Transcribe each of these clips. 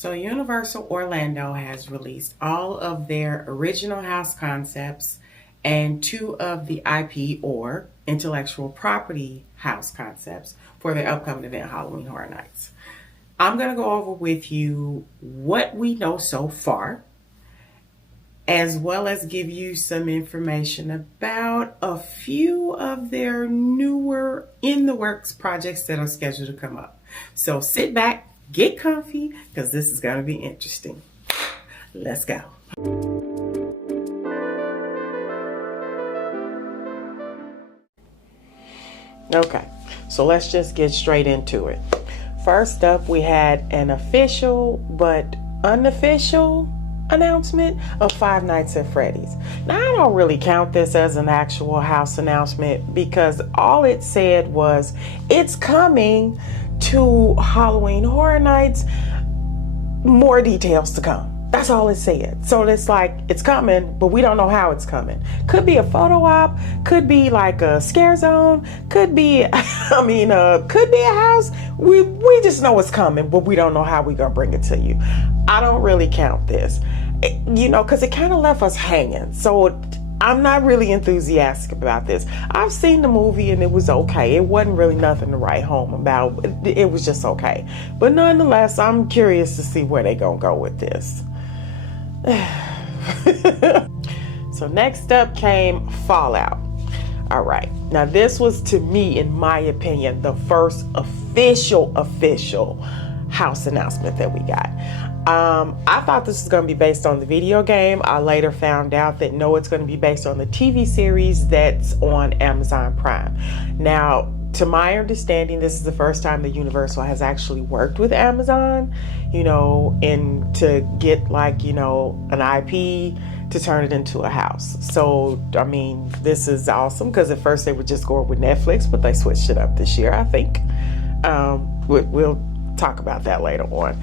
So Universal Orlando has released all of their original house concepts and 2 of the IP or intellectual property house concepts for their upcoming event, Halloween Horror Nights. I'm going to go over with you what we know so far, as well as give you some information about a few of their newer in the works projects that are scheduled to come up. So sit back, get comfy, because this is going to be interesting. Let's go. Okay, so let's just get straight into it. First up, we had an official but unofficial announcement of Five Nights at Freddy's. Now, I don't really count this as an actual house announcement because all it said was it's coming to Halloween Horror Nights, more details to come. That's all it said. So it's like, it's coming, but we don't know how it's coming. Could be a photo op, could be like a scare zone, could be, could be a house. We just know it's coming, but we don't know how we're gonna bring it to you. I don't really count this, because it kind of left us hanging. So I'm not really enthusiastic about this. I've seen the movie and it was okay. It wasn't really nothing to write home about. It was just okay. But nonetheless, I'm curious to see where they're gonna go with this. So next up came Fallout. All right, now this was, to me, in my opinion, the first official house announcement that we got. I thought this was going to be based on the video game. I later found out that no, it's going to be based on the TV series that's on Amazon Prime. Now, to my understanding, this is the first time that Universal has actually worked with Amazon, and to get an IP to turn it into a house. So, this is awesome because at first they were just going with Netflix, but they switched it up this year, I think. We'll talk about that later on.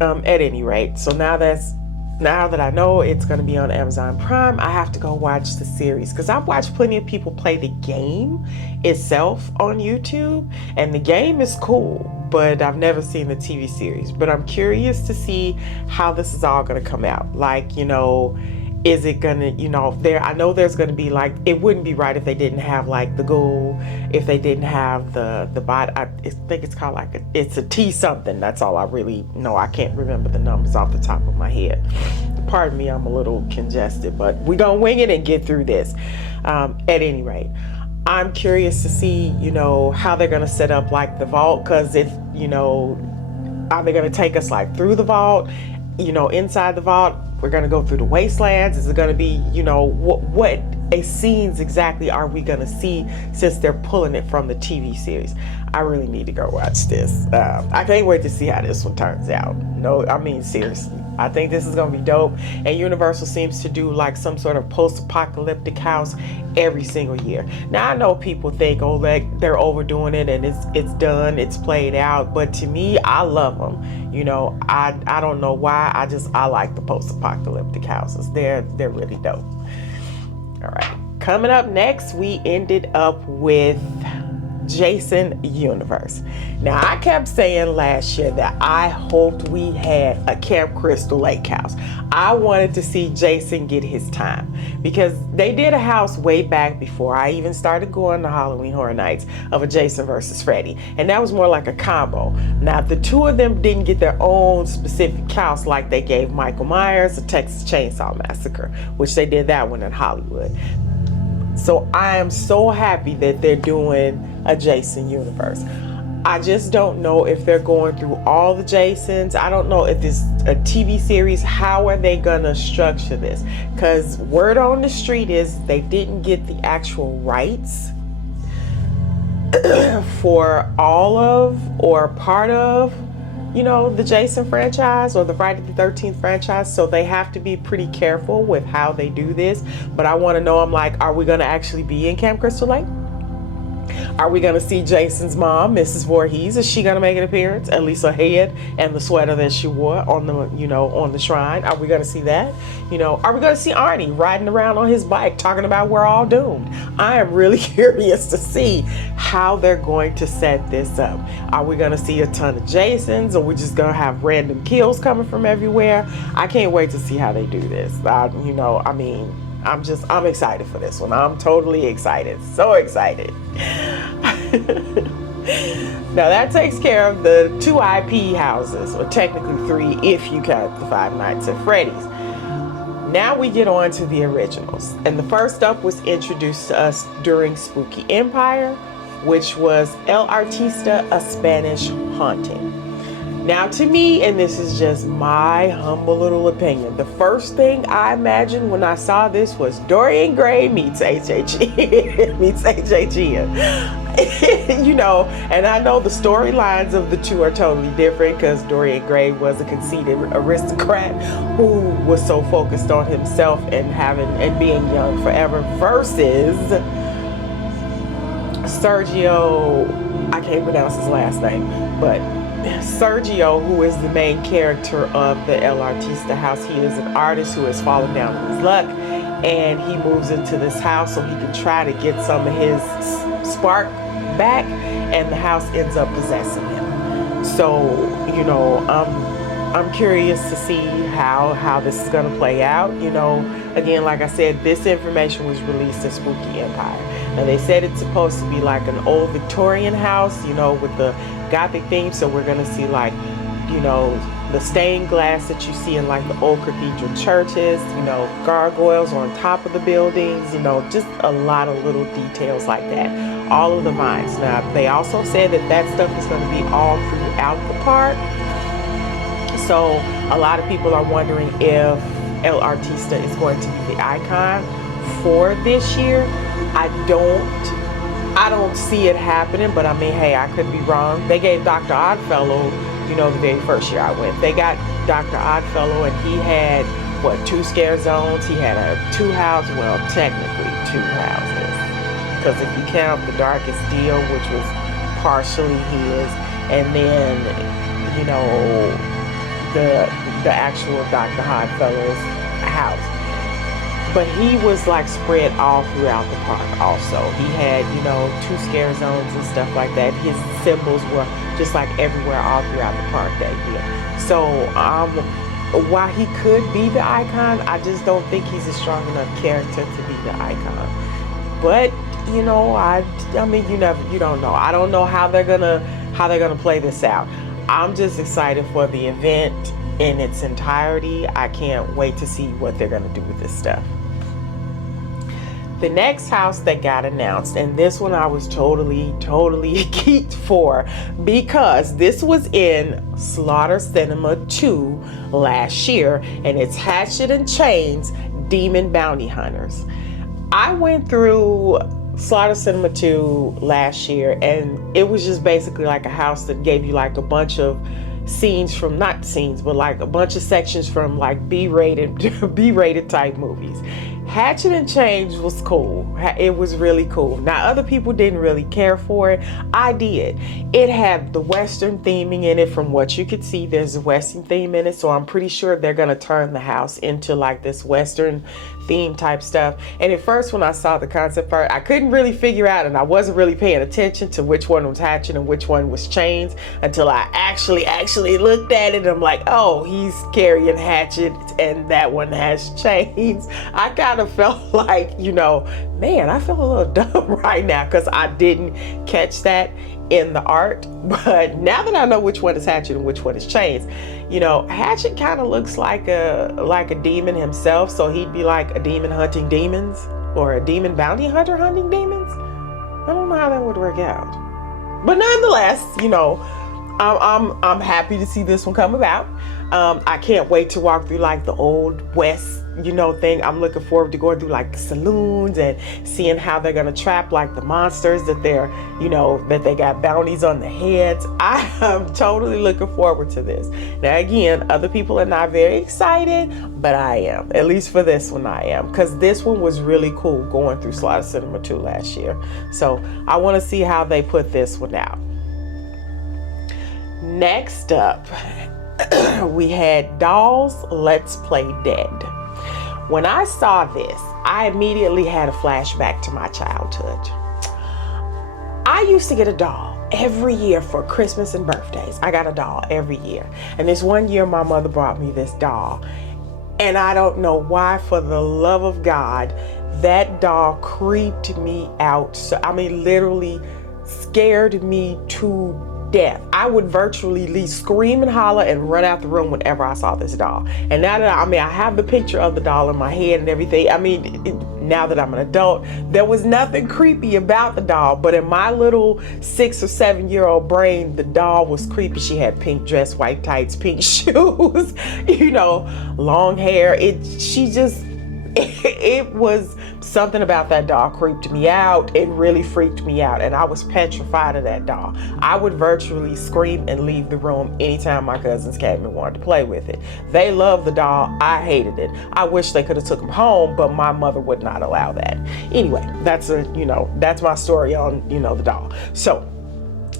At any rate, so now that I know it's going to be on Amazon Prime, I have to go watch the series because I've watched plenty of people play the game itself on YouTube, and the game is cool, but I've never seen the TV series. But I'm curious to see how this is all going to come out. Is it gonna, I know there's gonna be it wouldn't be right if they didn't have the ghoul, if they didn't have the bot. I think it's called it's a T something. That's all I really know. I can't remember the numbers off the top of my head. Pardon me, I'm a little congested, but we're gonna wing it and get through this. At any rate, I'm curious to see, how they're gonna set up the vault, because if, are they gonna take us through the vault, inside the vault? We're going to go through the wastelands. Is it going to be, what scenes exactly are we going to see since they're pulling it from the TV series? I really need to go watch this. I can't wait to see how this one turns out. No, seriously. I think this is going to be dope. And Universal seems to do some sort of post-apocalyptic house every single year. Now, I know people think, they're overdoing it and it's done, it's played out. But to me, I love them. I don't know why. I like the post-apocalyptic houses. They're really dope. All right. Coming up next, we ended up with Jason Universe. Now, I kept saying last year that I hoped we had a Camp Crystal Lake house. I wanted to see Jason get his time because they did a house way back before I even started going to Halloween Horror Nights of a Jason versus Freddy, and that was more like a combo. Now, the 2 of them didn't get their own specific house like they gave Michael Myers a Texas Chainsaw Massacre, which they did that one in Hollywood. So I am so happy that they're doing a Jason Universe. I just don't know if they're going through all the Jasons. I don't know if it's a TV series. How are they gonna structure this? Because word on the street is they didn't get the actual rights for all of or part of the Jason franchise or the Friday the 13th franchise. So they have to be pretty careful with how they do this. But I want to know, are we going to actually be in Camp Crystal Lake? Are we going to see Jason's mom, Mrs. Voorhees? Is she going to make an appearance? At least her head and the sweater that she wore on the, on the shrine. Are we going to see that? Are we going to see Arnie riding around on his bike talking about we're all doomed? I am really curious to see how they're going to set this up. Are we going to see a ton of Jasons, or we just going to have random kills coming from everywhere? I can't wait to see how they do this. I'm excited for this one. I'm totally excited. So excited. Now that takes care of the 2 IP houses, or technically 3 if you count the Five Nights at Freddy's. Now we get on to the originals. And the first up was introduced to us during Spooky Empire, which was El Artista, a Spanish Haunting. Now to me, and this is just my humble little opinion, the first thing I imagined when I saw this was Dorian Gray meets HHN. meets HHN. And I know the storylines of the two are totally different, because Dorian Gray was a conceited aristocrat who was so focused on himself and being young forever, versus Sergio, I can't pronounce his last name, but Sergio, who is the main character of the El Artista house. He is an artist who has fallen down on his luck, and he moves into this house so he can try to get some of his spark back, and the house ends up possessing him. So, I'm curious to see how this is going to play out. Again, like I said, this information was released at Spooky Empire. And they said it's supposed to be like an old Victorian house, with the Gothic theme. So we're going to see the stained glass that you see in like the old cathedral churches, gargoyles on top of the buildings, just a lot of little details like that. All of the vines. Now, they also said that stuff is going to be all throughout the park. So a lot of people are wondering if El Artista is going to be the icon for this year. I don't see it happening, but hey, I could be wrong. They gave Dr. Oddfellow, the very first year I went. They got Dr. Oddfellow, and he had, 2 scare zones. He had 2 houses, well, technically 2 houses. Because if you count the Darkest Deal, which was partially his, and then, the actual Dr. Oddfellow's house. But he was like spread all throughout the park also. He had, 2 scare zones and stuff like that. His symbols were just like everywhere all throughout the park that year. So while he could be the icon, I just don't think he's a strong enough character to be the icon. But, you don't know. I don't know how they're gonna play this out. I'm just excited for the event in its entirety. I can't wait to see what they're gonna do with this stuff. The next house that got announced, and this one I was totally geeked for, because this was in Slaughter Cinema 2 last year, and it's Hatchet and Chains Demon Bounty Hunters. I went through Slaughter Cinema 2 last year, and it was just basically like a house that gave you like a bunch of scenes from, not scenes, but like a bunch of sections from like B-rated type movies. Hatchet and Chains was cool. It was really cool. Now, other people didn't really care for it. I did. It had the Western theming in it. From what you could see, there's a Western theme in it. So I'm pretty sure they're going to turn the house into like this Western theme type stuff. And at first, when I saw the concept art, I couldn't really figure out, and I wasn't really paying attention to which one was Hatchet and which one was Chains until I actually looked at it. I'm like, oh, he's carrying Hatchet and that one has Chains. I kind of felt like, man, I feel a little dumb right now because I didn't catch that in the art. But now that I know which one is Hatchet and which one is Chains, Hatchet kind of looks like a demon himself, so he'd be like a demon hunting demons, or a demon bounty hunter hunting demons. I don't know how that would work out, but nonetheless, I'm happy to see this one come about. I can't wait to walk through like the old West, thing. I'm looking forward to going through like the saloons and seeing how they're gonna trap like the monsters that that they got bounties on the heads. I am totally looking forward to this. Now again, other people are not very excited, but I am. At least for this one, I am, because this one was really cool going through Slaughter Cinema 2 last year. So I want to see how they put this one out. Next up, we had Dolls Let's Play Dead. When I saw this, I immediately had a flashback to my childhood. I used to get a doll every year for Christmas and birthdays. I got a doll every year. And this one year, my mother brought me this doll. And I don't know why, for the love of God, that doll creeped me out. So, literally scared me to death. I would virtually scream and holler and run out the room whenever I saw this doll. And now that I have the picture of the doll in my head and everything. Now that I'm an adult, there was nothing creepy about the doll, but in my little 6 or 7 year old brain, the doll was creepy. She had pink dress, white tights, pink shoes, long hair. It was something about that doll creeped me out. It really freaked me out, and I was petrified of that doll. I would virtually scream and leave the room anytime my cousins came and wanted to play with it. They loved the doll. I hated it. I wish they could have took him home, but my mother would not allow that. Anyway, that's my story on, the doll. So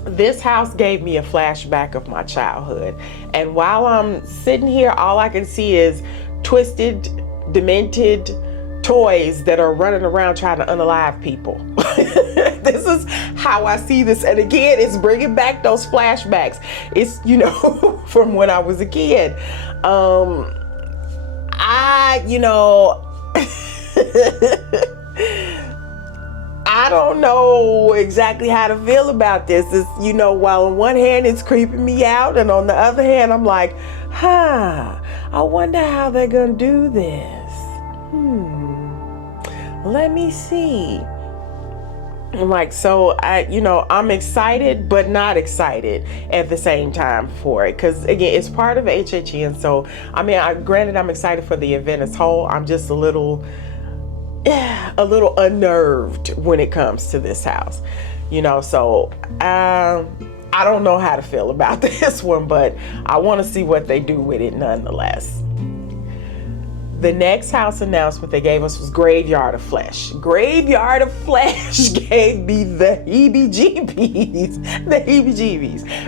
this house gave me a flashback of my childhood. And while I'm sitting here, all I can see is twisted, demented toys that are running around trying to unalive people. This is how I see this. And again, it's bringing back those flashbacks. It's, from when I was a kid. I don't know exactly how to feel about this. It's, while on one hand it's creeping me out, and on the other hand I'm like, I wonder how they're gonna do this. Let me see. I'm I'm excited but not excited at the same time for it, because again, it's part of HHN. So granted, I'm excited for the event as whole. I'm just a little unnerved when it comes to this house, so I don't know how to feel about this one, but I want to see what they do with it nonetheless. The next house announcement they gave us was Graveyard of Flesh. Graveyard of Flesh gave me the heebie-jeebies,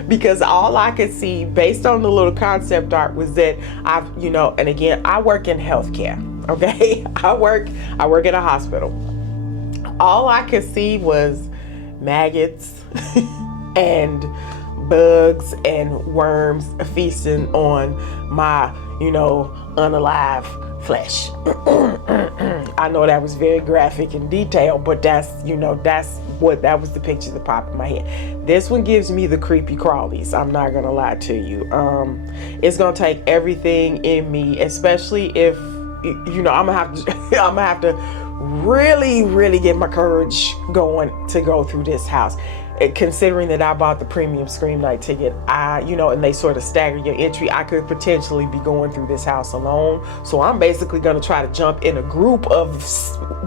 because all I could see based on the little concept art was that and again, I work in healthcare. Okay, I work at a hospital. All I could see was maggots and bugs and worms feasting on my, unalive flesh. I know that was very graphic and detailed, but that was the picture that popped in my head. This one gives me the creepy crawlies. I'm not gonna lie to you. It's gonna take everything in me, especially if I'm gonna have to really, really get my courage going to go through this house. Considering that I bought the premium Scream Night ticket, and they sort of stagger your entry, I could potentially be going through this house alone. So I'm basically gonna try to jump in a group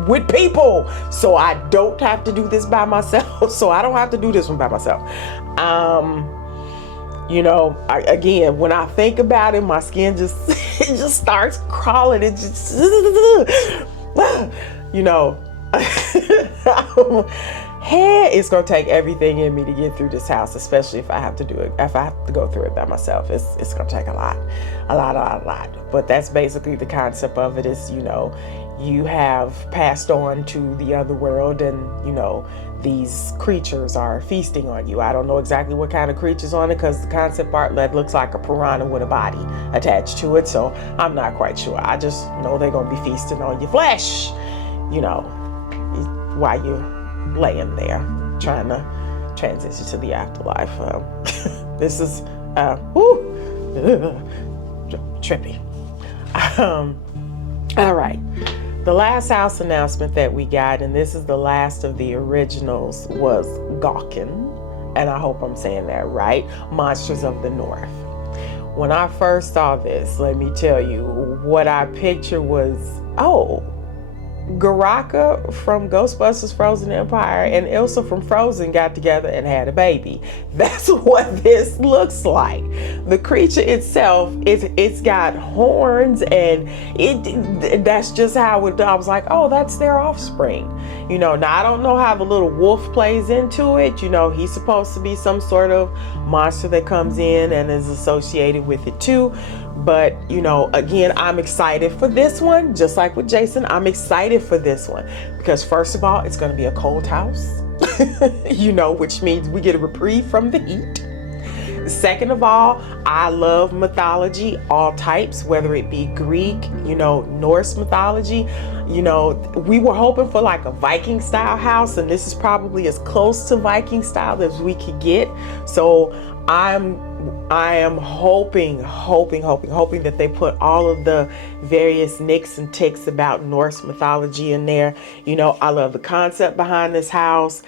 with people, so I don't have to do this by myself. So I don't have to do this one by myself. Again, when I think about it, my skin just it just starts crawling. It just it's gonna take everything in me to get through this house, especially if I have to do it. If I have to go through it by myself, it's gonna take a lot. But that's basically the concept of it. Is you have passed on to the other world, and these creatures are feasting on you. I don't know exactly what kind of creatures on it, because the concept art looks like a piranha with a body attached to it. So I'm not quite sure. I just know they're gonna be feasting on your flesh, while you're laying there trying to transition to the afterlife. This is trippy. All right. The last house announcement that we got, and this is the last of the originals, was Gawkin. and I hope I'm saying that right, Monsters of the North. When I first saw this, let me tell you, what I pictured was, oh, Garaka from Ghostbusters Frozen Empire and Elsa from Frozen got together and had a baby. That's what this looks like. The creature itself, it's got horns, and that's just how it, I was like, oh, that's their offspring. You know, now I don't know how the little wolf plays into it. You know, he's supposed to be some sort of monster that comes in and is associated with it too. But, you know, again, I'm excited for this one. Just like with Jason, I'm excited for this one. Because first of all, it's going to be a cold house, you know, which means we get a reprieve from the heat. Second of all, I love mythology, all types, whether it be Greek, you know, Norse mythology. You know, we were hoping for like a Viking style house, and this is probably as close to Viking style as we could get. So I am hoping that they put all of the various nicks and ticks about Norse mythology in there. You know, I love the concept behind this house.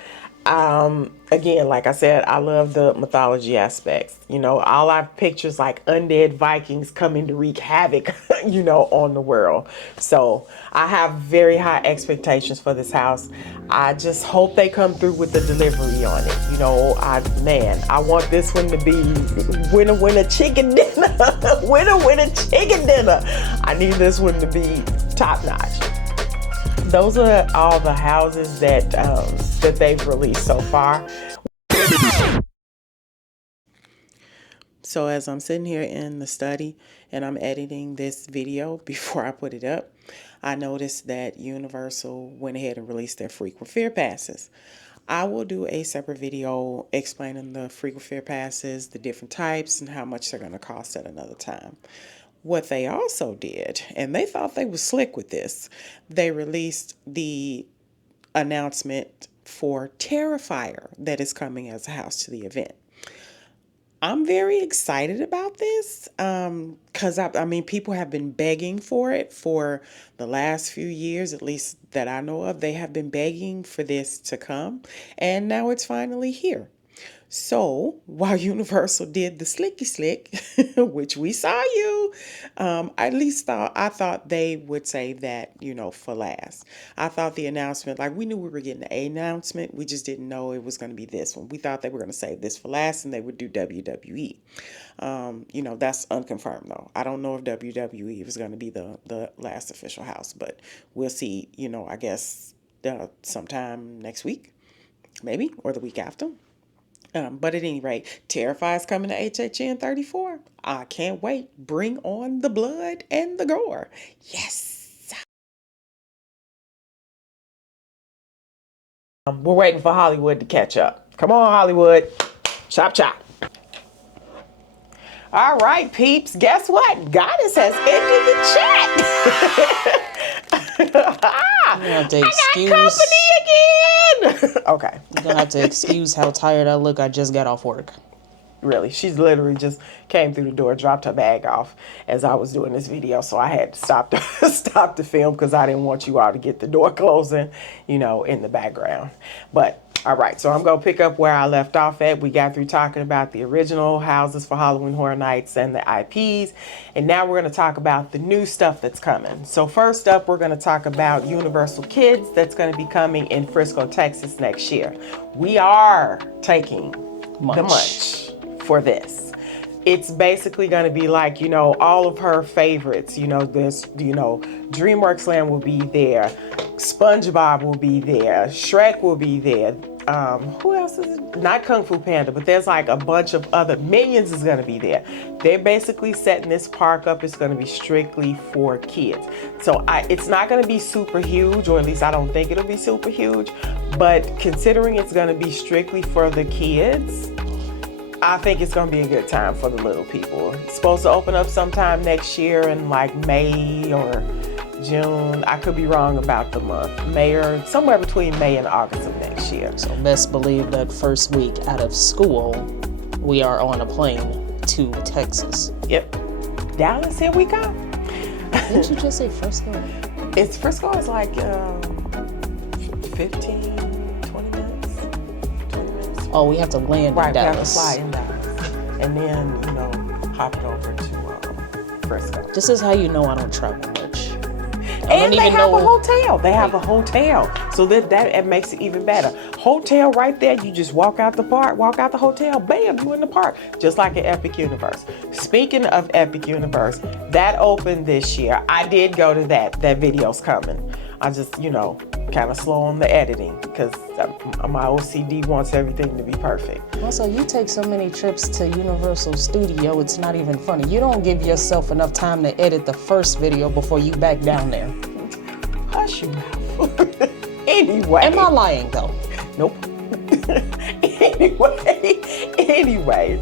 Again, like I said, I love the mythology aspects. You know, all I picture is like undead Vikings coming to wreak havoc, you know, on the world. So I have very high expectations for this house. I just hope they come through with the delivery on it. You know, I want this one to be winner chicken dinner. winner chicken dinner. I need this one to be top notch. Those are all the houses that they've released so far. So as I'm sitting here in the study and I'm editing this video before I put it up, I noticed that Universal went ahead and released their frequent fear passes. I will do a separate video explaining the frequent fear passes, the different types, and how much they're going to cost at another time. What they also did, and they thought they were slick with this, they released the announcement for Terrifier that is coming as a house to the event. I'm very excited about this because I mean, people have been begging for it for the last few years, at least that I know of. They have been begging for this to come, and now it's finally here. So while Universal did the slicky slick, which we saw you, I thought they would save that, you know, for last. I thought the announcement, like we knew we were getting an announcement, we just didn't know it was going to be this one. We thought they were going to save this for last and they would do WWE. You know, that's unconfirmed though. I don't know if WWE was going to be the last official house, but we'll see, you know, I guess sometime next week, maybe, or the week after. But at any rate, Terrify is coming to HHN 34. I can't wait. Bring on the blood and the gore. Yes. We're waiting for Hollywood to catch up. Come on, Hollywood. Chop, chop. All right, peeps. Guess what? Goddess has ended the chat. You have to excuse. I got company again. Okay. You're gonna have to excuse how tired I look. I just got off work. Really, she's literally just came through the door, dropped her bag off as I was doing this video, so I had to stop the film because I didn't want you all to get the door closing, you know, in the background. But all right, so I'm gonna pick up where I left off at. We got through talking about the original houses for Halloween Horror Nights and the IPs, and now we're gonna talk about the new stuff that's coming. So first up, we're gonna talk about Universal Kids that's gonna be coming in Frisco, Texas next year. We are taking the munch for this. It's basically going to be like, you know, all of her favorites, you know, this, you know, DreamWorks Land will be there. SpongeBob will be there. Shrek will be there. Who else is it? Not Kung Fu Panda, but there's like a bunch of other. Minions is going to be there. They're basically setting this park up. It's going to be strictly for kids. So it's not going to be super huge, or at least I don't think it'll be super huge. But considering it's going to be strictly for the kids, I think it's going to be a good time for the little people. It's supposed to open up sometime next year in like May or June. I could be wrong about the month. May or somewhere between May and August of next year. So best believe that first week out of school, we are on a plane to Texas. Yep. Dallas, here we go. Didn't you just say Frisco? Frisco is like 15, 20 minutes Oh, we have to land Right, in we have to Dallas. fly in Dallas. And then, hop it over to Frisco. This is how you know I don't travel much. And they have a hotel. They have a hotel. So that makes it even better. Hotel right there. You just walk out the park, walk out the hotel, bam, you in the park. Just like at Epic Universe. Speaking of Epic Universe, that opened this year. I did go to that. That video's coming. I just, kind of slow on the editing because my OCD wants everything to be perfect. Also, you take so many trips to Universal Studio, it's not even funny. You don't give yourself enough time to edit the first video before you back down there. Hush your mouth. Anyway. Am I lying though? Nope. Anyway.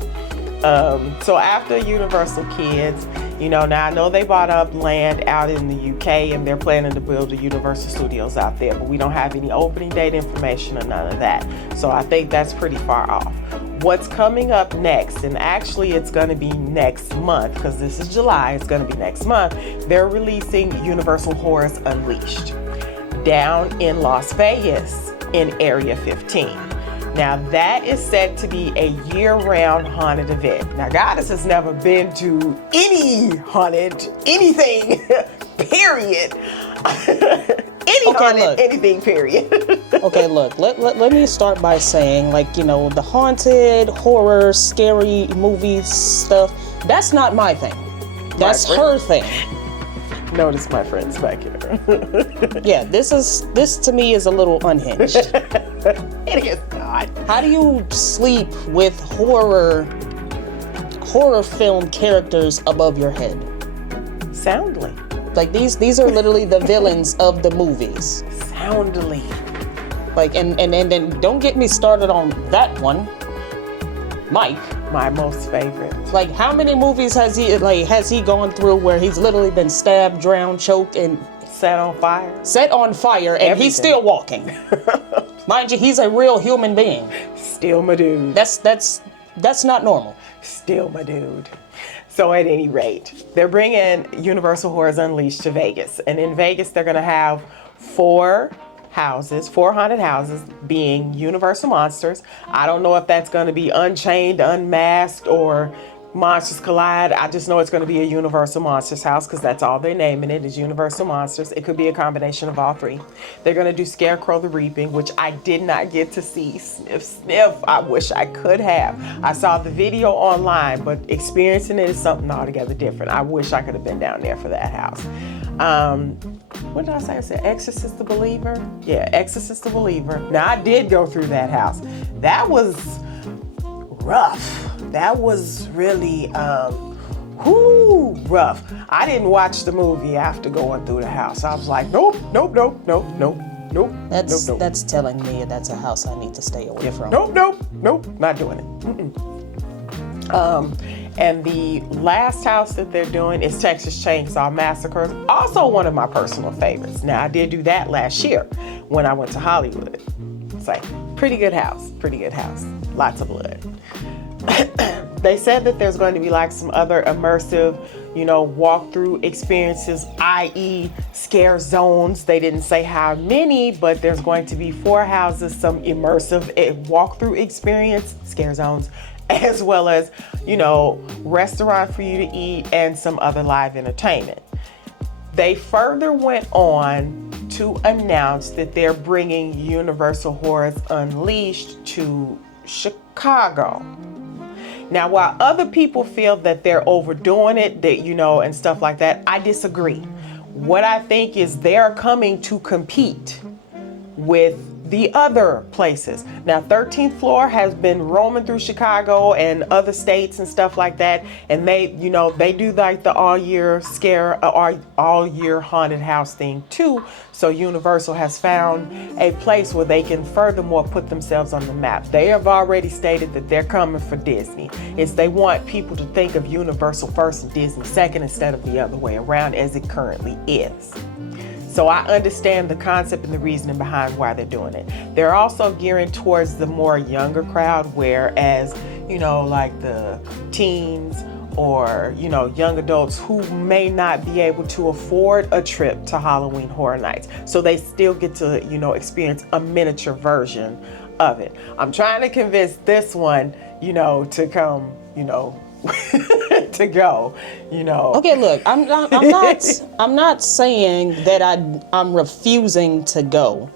So after Universal Kids, now I know they bought up land out in the UK and they're planning to build a Universal Studios out there, but we don't have any opening date information or none of that. So I think that's pretty far off. What's coming up next, and actually it's going to be next month because this is July, it's going to be next month, they're releasing Universal Horrors Unleashed down in Las Vegas in Area 15. Now that is set to be a year-round haunted event. Now Goddess has never been to any haunted anything, period. Anything, period. Okay, look, let me start by saying, the haunted, horror, scary movie stuff, that's not my thing. That's her thing. Notice my friends back here. Yeah, this to me is a little unhinged. It is not. How do you sleep with horror film characters above your head? Soundly. Like these are literally the villains of the movies. Soundly. And then don't get me started on that one. Mike. My most favorite. Like, how many movies has he gone through where he's literally been stabbed, drowned, choked, and set on fire? Set on fire, and Everything. He's still walking. Mind you, he's a real human being. Still my dude. That's not normal. Still my dude. So at any rate, they're bringing Universal Horrors Unleashed to Vegas, and in Vegas they're gonna have four haunted houses being Universal Monsters. I don't know if that's going to be Unchained, Unmasked, or Monsters Collide. I just know it's going to be a Universal Monsters house because that's all they're naming it is Universal Monsters. It could be a combination of all three. They're going to do Scarecrow the Reaping, which I did not get to see. Sniff. I wish I could have. I saw the video online, but experiencing it is something altogether different. I wish I could have been down there for that house. What did I say? I said Exorcist the Believer? Yeah, Exorcist the Believer. Now, I did go through that house. That was rough. That was really, rough. I didn't watch the movie after going through the house. I was like, nope. That's telling me that's a house I need to stay away from. Nope, not doing it. And the last house that they're doing is Texas Chainsaw Massacre, also one of my personal favorites. Now, I did do that last year when I went to Hollywood. It's like, pretty good house, lots of blood. They said that there's going to be like some other immersive, walkthrough experiences, i.e. scare zones. They didn't say how many, but there's going to be 4 houses, some immersive walkthrough experience, scare zones, as well as, restaurant for you to eat and some other live entertainment. They further went on to announce that they're bringing Universal Horrors Unleashed to Chicago. Now, while other people feel that they're overdoing it, and stuff like that, I disagree. What I think is they're coming to compete with the other places. Now, 13th Floor has been roaming through Chicago and other states and stuff like that, and they do like the all year haunted house thing too. So Universal has found a place where they can furthermore put themselves on the map. They have already stated that they're coming for Disney. They want people to think of Universal first and Disney second instead of the other way around as it currently is. So I understand the concept and the reasoning behind why they're doing it. They're also gearing towards the more younger crowd, whereas, like the teens or, young adults who may not be able to afford a trip to Halloween Horror Nights. So they still get to, experience a miniature version of it. I'm trying to convince this one, to come, to go, Okay, look, I'm not saying that I'm refusing to go.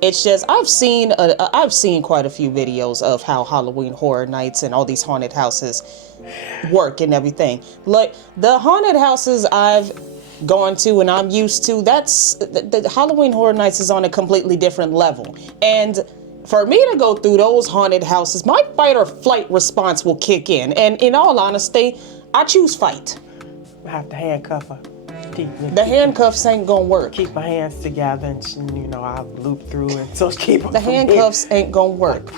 It's just I've seen quite a few videos of how Halloween Horror Nights and all these haunted houses work and everything. Like the haunted houses I've gone to and I'm used to, that's the Halloween Horror Nights is on a completely different level. And for me to go through those haunted houses, my fight or flight response will kick in. And in all honesty, I choose fight. I have to handcuff her. The handcuffs ain't gonna work. Keep my hands together and, I'll loop through and so keep her The handcuffs ain't gonna work.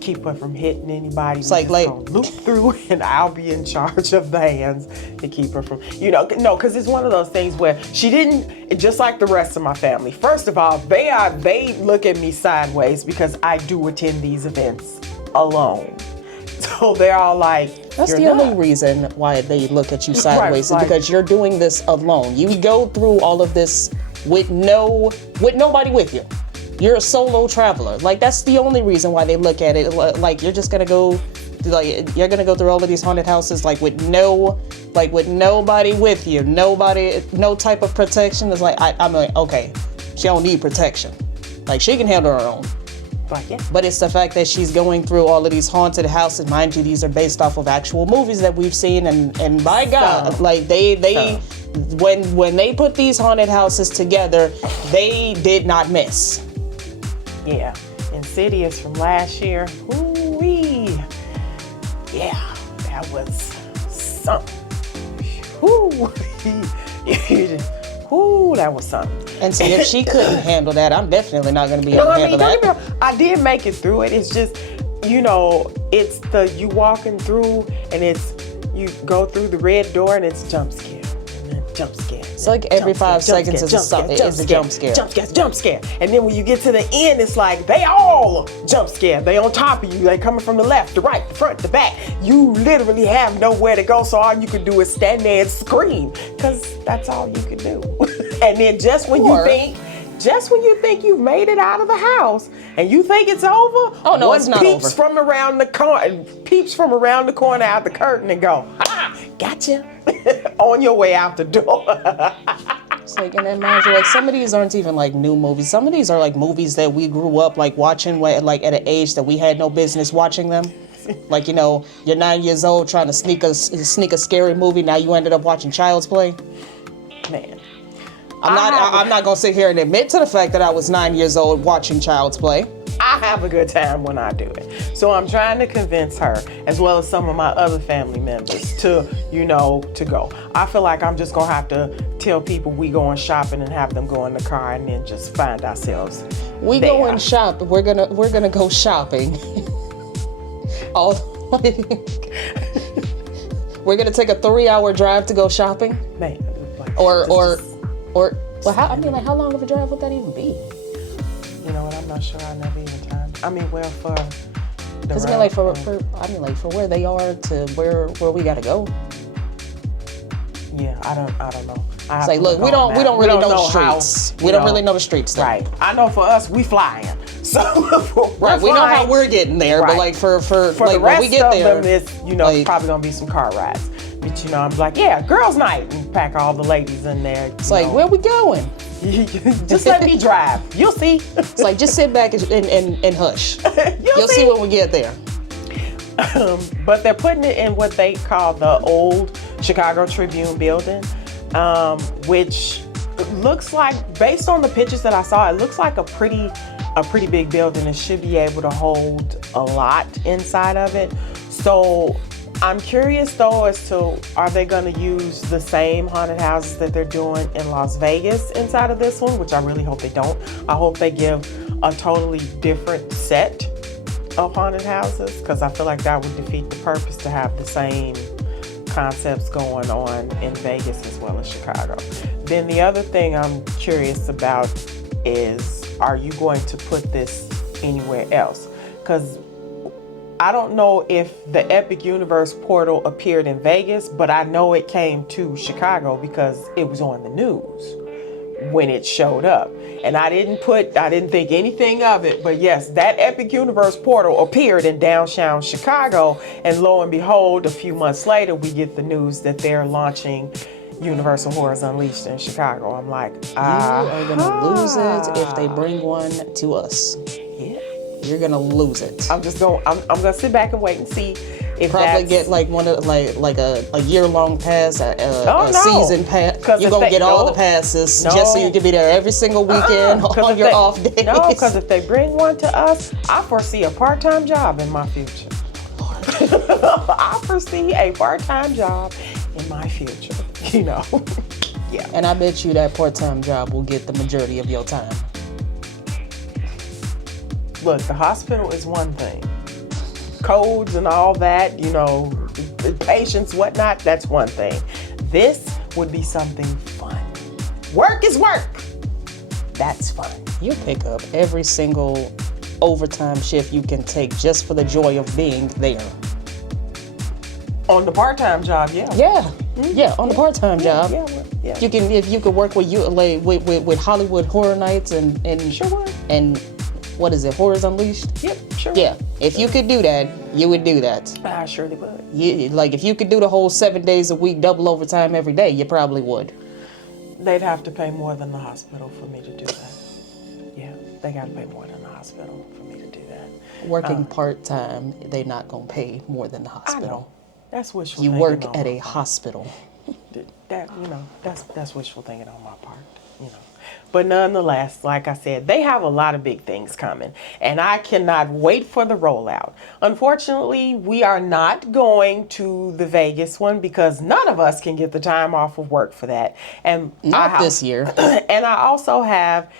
Keep her from hitting anybody. It's like loop through and I'll be in charge of the hands to keep her from, no, because it's one of those things where she didn't, just like the rest of my family. First of all, they look at me sideways because I do attend these events alone. So they're all like, that's the only reason why they look at you sideways, is because you're doing this alone. You go through all of this with nobody with you. You're a solo traveler. Like, that's the only reason why they look at it like you're just gonna go, like you're gonna go through all of these haunted houses with nobody with you, no type of protection. It's like I'm like, okay, she don't need protection. Like, she can handle her own. Yeah. But it's the fact that she's going through all of these haunted houses. Mind you, these are based off of actual movies that we've seen, and by God, when they put these haunted houses together, they did not miss. Yeah, Insidious from last year. Ooh-wee. Yeah, that was something. Ooh, that was something. And so if she couldn't handle that, I'm definitely not going to be able to handle that. I did make it through it. It's just, it's you walking through and you go through the red door and it's jump scare. And then jump scare. It's like every 5 seconds it's a jump scare. Jump scare. And then when you get to the end, it's like they all jump scare. They on top of you. They coming from the left, the right, the front, the back. You literally have nowhere to go. So all you can do is stand there and scream, because that's all you can do. And then just when you think you've made it out of the house and you think it's over, oh no, it's not over. Peeps from around the corner out the curtain and go, gotcha, on your way out the door. It's like, and then mind you, like, some of these aren't even like new movies. Some of these are like movies that we grew up like watching, like at an age that we had no business watching them. Like, you're 9 years old trying to sneak a scary movie. Now you ended up watching Child's Play. Man. I'm not gonna sit here and admit to the fact that I was 9 years old watching Child's Play. I have a good time when I do it. So I'm trying to convince her, as well as some of my other family members, to go. I feel like I'm just gonna have to tell people we going shopping and have them go in the car and then just find ourselves We there. going shopping. We're gonna go shopping. We're gonna take a 3-hour drive to go shopping. Man. How long of a drive would that even be? You know what? I'm not sure. I never even tried. I mean, well, for because for where they are to where we gotta go. Yeah, I don't know. It's like, look, we don't really know the streets. We don't really know the streets though. Right. I know for us, we flying. So right, we know how we're getting there, right. But like for like the rest when we get there, them, it's probably gonna be some car rides. But I'm like, yeah, girls' night, and pack all the ladies in there. It's like, where we going? Just let me drive. You'll see. It's like, just sit back and hush. You'll see when we get there. But they're putting it in what they call the old Chicago Tribune building, which looks like, based on the pictures that I saw, it looks like a pretty big building. It should be able to hold a lot inside of it. So I'm curious though as to, are they going to use the same haunted houses that they're doing in Las Vegas inside of this one, which I really hope they don't. I hope they give a totally different set of haunted houses, because I feel like that would defeat the purpose to have the same concepts going on in Vegas as well as Chicago. Then the other thing I'm curious about is, are you going to put this anywhere else? Because I don't know if the Epic Universe portal appeared in Vegas, but I know it came to Chicago because it was on the news. when it showed up. And I didn't think anything of it, but yes, that Epic Universe portal appeared in downtown Chicago, and lo and behold, a few months later, we get the news that they're launching Universal Horrors Unleashed in Chicago. I'm like, You are gonna lose it if they bring one to us. Yeah. You're gonna lose it. I'm gonna sit back and wait and see if Probably that's, get like one of like a year-long pass, a no. season pass. 'Cause You're if gonna they- get all no. the passes No. just so you can be there every single weekend 'Cause on if your they- off days. No, because if they bring one to us, I foresee a part-time job in my future. I foresee a part-time job in my future. You know. Yeah. And I bet you that part-time job will get the majority of your time. Look, the hospital is one thing. Codes and all that, you know, patients, whatnot, that's one thing. This would be something fun. Work is work. That's fun. You pick up every single overtime shift you can take just for the joy of being there. On the part-time job, yeah. Yeah, yeah, on the part-time job. Yeah. You can, if you could work with you like with Hollywood Horror Nights and Sure would. and what is it, Horrors Unleashed? Yep, sure. Yeah, if you could do that, you would do that. I surely would. You, like if you could do the whole 7 days a week, double overtime every day, you probably would. They'd have to pay more than the hospital for me to do that. Yeah, they got to pay more than the hospital for me to do that. Working part-time, they're not gonna pay more than the I hospital. know. That's wishful You thinking work on at my a part. hospital. That, you know, that's wishful thinking on my part, you know. But nonetheless, like I said, they have a lot of big things coming, and I cannot wait for the rollout. Unfortunately, we are not going to the Vegas one because none of us can get the time off of work for that. And Not this year. And I also have,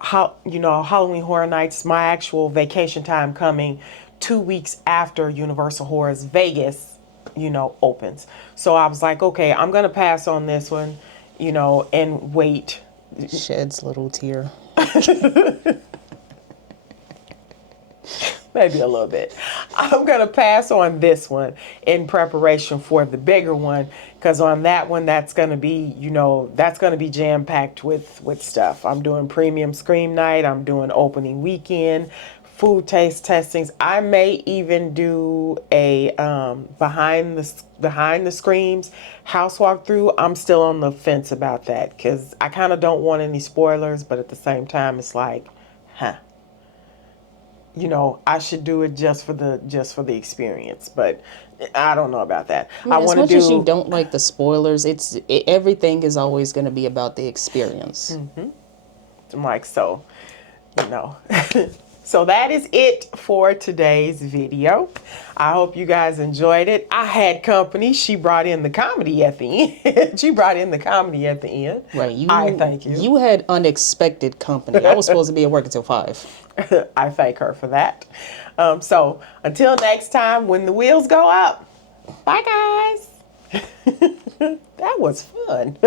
Halloween Horror Nights, my actual vacation time coming 2 weeks after Universal Horrors Vegas, opens. So I was like, okay, I'm going to pass on this one, and wait. Sheds little tear. Maybe a little bit. I'm going to pass on this one in preparation for the bigger one, because on that one, that's going to be, that's going to be jam-packed with stuff. I'm doing premium Scream Night. I'm doing opening weekend, food taste testings. I may even do a behind the Screams house walkthrough. I'm still on the fence about that because I kind of don't want any spoilers, but at the same time, it's like, I should do it just for the experience, but I don't know about that. I As want to much do. as you don't like the spoilers, everything is always going to be about the experience. I'm like, so. So that is it for today's video. I hope you guys enjoyed it. I had company. She brought in the comedy at the end. Right. I thank you. You had unexpected company. I was supposed to be at work until 5. I thank her for that. So until next time, when the wheels go up, bye guys. That was fun.